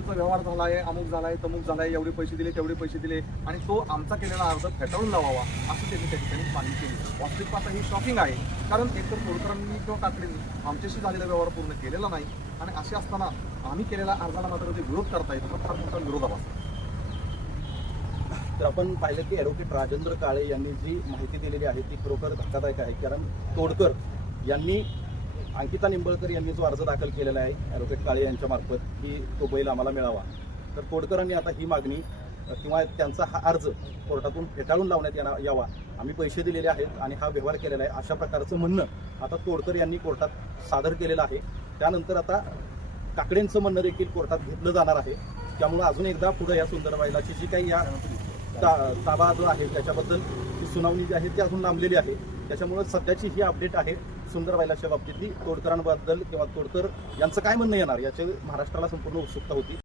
पद्धतीचा व्यवहार आहे अमुक झालाय तमुक झालाय एवढे पैसे दिले तेवढे पैसे दिले. आणि तो आमचा केलेला अर्ज फेटाळून लावावा असं त्यांनी त्या ठिकाणी मागणी केली. वास्तविक पाहता ही शॉकिंग आहे कारण एकतर तोडकरांनी किंवा काकडींनी आमच्याशी झालेला व्यवहार पूर्ण केलेला नाही. आणि असे असताना आम्ही केलेल्या अर्जाला मात्र जे विरोध करता येतो फार मोठा विरोधाभास तर आपण पाहिलं की ॲडव्होकेट राजेंद्र काळे यांनी जी माहिती दिलेली आहे ती खरोखर धक्कादायक आहे. कारण तोडकर यांनी अंकिता निंबळकर यांनी जो अर्ज दाखल केलेला आहे ॲडव्होकेट काळे यांच्या मार्फत की तो बैल आम्हाला मिळावा. तर तोडकरांनी आता ही मागणी किंवा त्यांचा हा अर्ज कोर्टातून फेटाळून लावण्यात येणार यावा. आम्ही पैसे दिलेले आहेत आणि हा व्यवहार केलेला आहे. अशा प्रकारचं म्हणणं आता तोडकर यांनी कोर्टात सादर केलेलं आहे. त्यानंतर आता काकडेंचं म्हणणं देखील कोर्टात घेतलं जाणार आहे. त्यामुळे अजून एकदा पुढे या सुंदरबाईलाची जी काही या ता- ताबा जो आहे त्याच्याबद्दल सुनावणी जी आहे ती अजून लांबलेली आहे. त्याच्यामुळे सध्याची ही अपडेट आहे. सुंदर बैलाच्या बाबतीतली तोडकरांबद्दल किंवा तोडकर यांचं काय म्हणणं येणार याची महाराष्ट्राला संपूर्ण उत्सुकता होती.